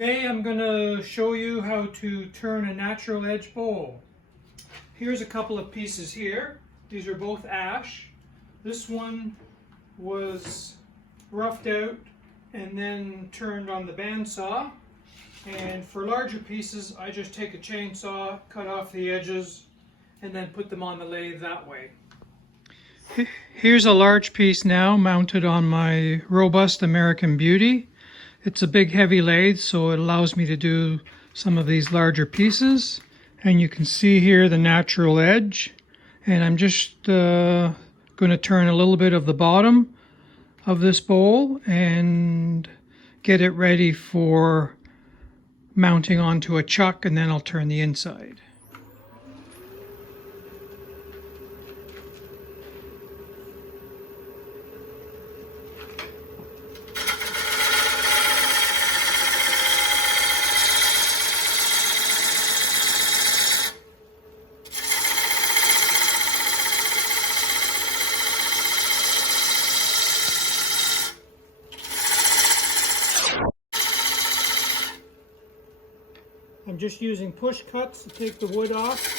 Today I'm going to show you how to turn a natural edge bowl. Here's a couple of pieces here. These are both ash. This one was roughed out and then turned on the bandsaw. And for larger pieces, I just take a chainsaw, cut off the edges, and then put them on the lathe that way. Here's a large piece now mounted on my robust American Beauty. It's a big heavy lathe, so it allows me to do some of these larger pieces. And you can see here the natural edge. And I'm just going to turn a little bit of the bottom of this bowl and get it ready for mounting onto a chuck, and then I'll turn the inside. I'm just using push cuts to take the wood off.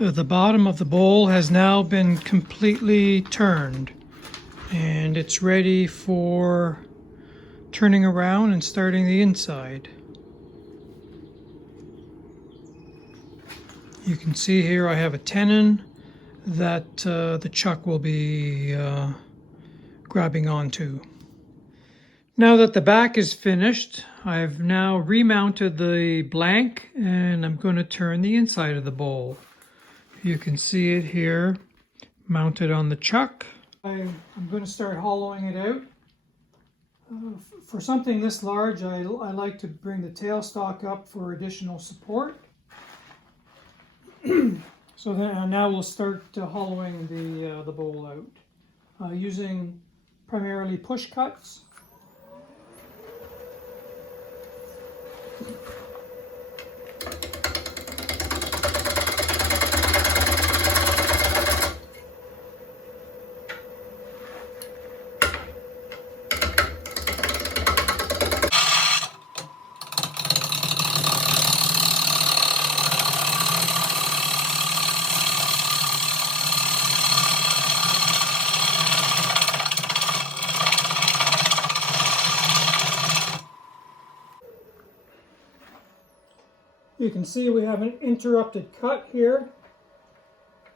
The bottom of the bowl has now been completely turned, and it's ready for turning around and starting the inside. You can see here I have a tenon that the chuck will be grabbing onto. Now that the back is finished, I've now remounted the blank, and I'm going to turn the inside of the bowl. You can see it here mounted on the chuck. I'm going to start hollowing it out. For something this large, I like to bring the tailstock up for additional support. So then now we'll start hollowing the bowl out using primarily push cuts. You can see we have an interrupted cut here,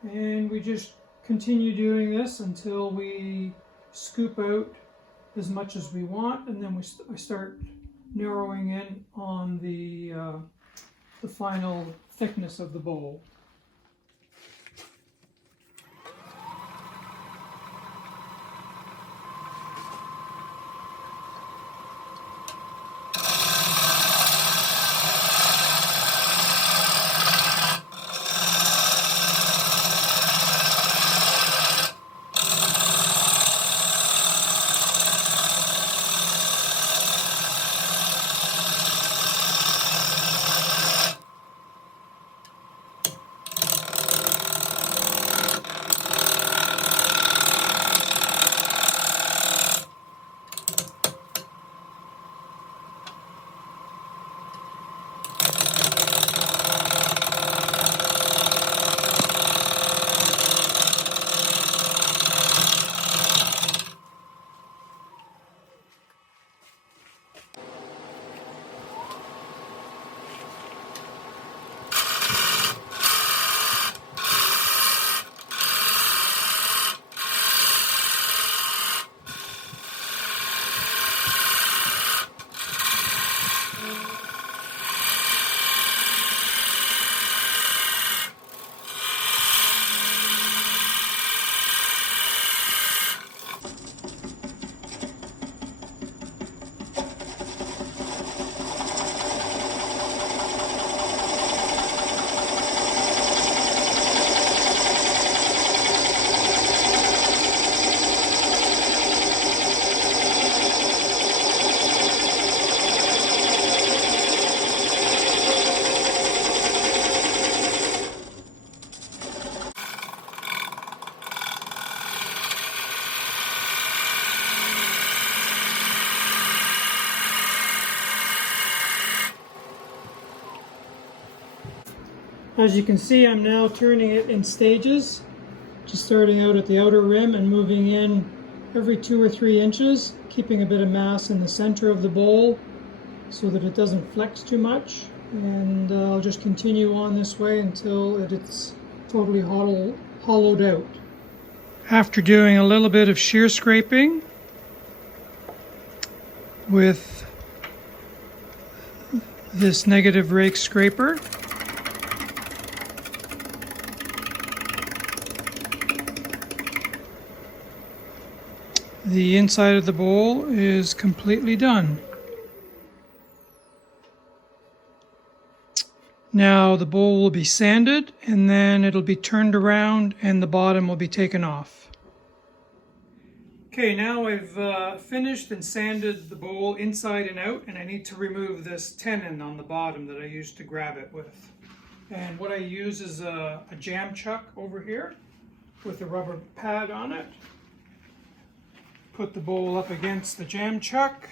and we just continue doing this until we scoop out as much as we want, and then I start narrowing in on the final thickness of the bowl. As you can see, I'm now turning it in stages, just starting out at the outer rim and moving in every 2 or 3 inches, keeping a bit of mass in the center of the bowl so that it doesn't flex too much. And I'll just continue on this way until it's totally hollowed out. After doing a little bit of shear scraping with this negative rake scraper, the inside of the bowl is completely done. Now the bowl will be sanded and then it'll be turned around and the bottom will be taken off. Okay, now I've finished and sanded the bowl inside and out, and I need to remove this tenon on the bottom that I used to grab it with. And what I use is a jam chuck over here with a rubber pad on it. Put the bowl up against the jam chuck.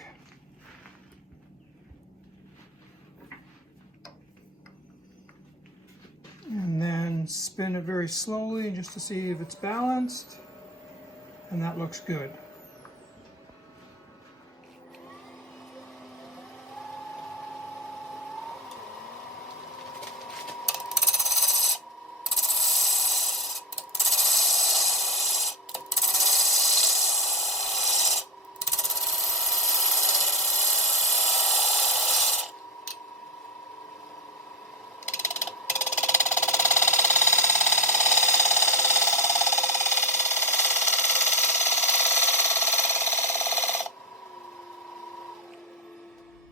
And then spin it very slowly just to see if it's balanced. And that looks good.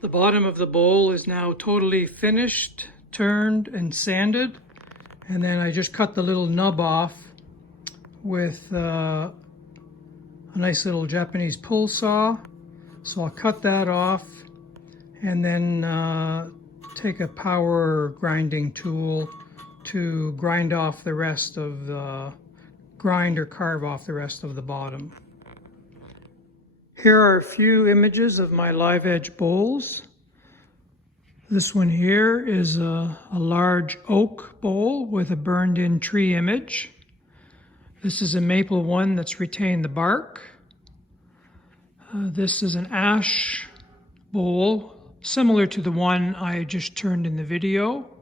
The bottom of the bowl is now totally finished, turned and sanded, and then I just cut the little nub off with a nice little Japanese pull saw. So I'll cut that off and then take a power grinding tool to grind off the rest of the carve off the rest of the bottom. Here are a few images of my live edge bowls. This one here is a large oak bowl with a burned in tree image. This is a maple one that's retained the bark. This is an ash bowl, similar to the one I just turned in the video.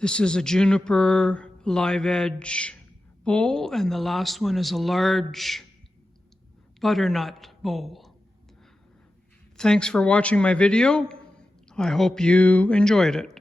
This is a juniper live edge bowl, and the last one is a large butternut bowl. Thanks for watching my video. I hope you enjoyed it.